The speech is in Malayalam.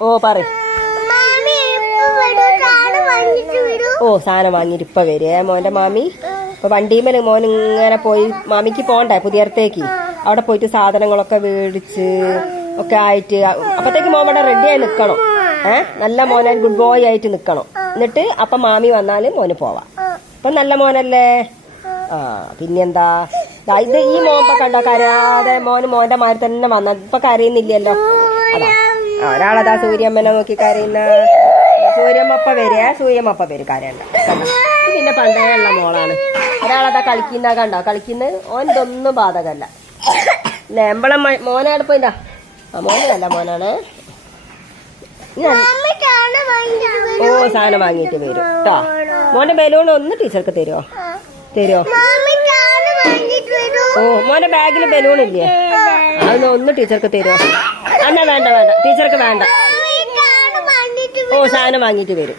ഓ പറ. ഓ സാധനം വാങ്ങിട്ട് ഇപ്പൊ വരേ മോന്റെ മാമി. ഇപ്പൊ വണ്ടിമേല് മോൻ ഇങ്ങനെ പോയി, മാമിക്ക് പോണ്ടേ പുതിയടത്തേക്ക്, അവിടെ പോയിട്ട് സാധനങ്ങളൊക്കെ മേടിച്ച് ഒക്കെ ആയിട്ട് അപ്പത്തേക്ക് മോൻ ഇവിടെ റെഡിയായി നിക്കണം. നല്ല മോനെ ഗുഡ് ബോയ് ആയിട്ട് നിക്കണം. എന്നിട്ട് അപ്പൊ മാമി വന്നാല് മോന് പോവാം. ഇപ്പൊ നല്ല മോനല്ലേ? ആ പിന്നെന്താ, ഇത് ഈ മോൻ കണ്ടോ കരയാതെ മോന്റെ മാതിരി തന്നെ വന്ന, ഇപ്പൊ കരയുന്നില്ലല്ലോ. അതാ ഒരാളതാ സൂര്യമ്മനെ നോക്കി കരയുന്ന. സൂര്യമ്മപ്പ വരിക, സൂര്യമ്മപ്പ വരും, കരയണ്ട. പിന്നെ പണ്ടേ ഉള്ള മോളാണ്. ഒരാളതാ കളിക്കുന്ന കണ്ടോ കളിക്കുന്നത്. ഓൻ ഇതൊന്നും ബാധകല്ല. ലെമ്പളം മോനാണ് പോയില്ല. ആ മോനല്ല മോനാണ്. ഓ സാധനം വാങ്ങിയിട്ട് വരും കേട്ടോ. മോന്റെ ബലൂൺ ഒന്ന് ടീച്ചർക്ക് തരുമോ? ഓ മോന്റെ ബാഗിൽ ബലൂൺ ഇല്ലേ? അതൊന്ന് ഒന്ന് ടീച്ചർക്ക് തരുമോ? എന്നാ വേണ്ട ടീച്ചർക്ക് വേണ്ട. ഓ സാധനം വാങ്ങിയിട്ട് വരും.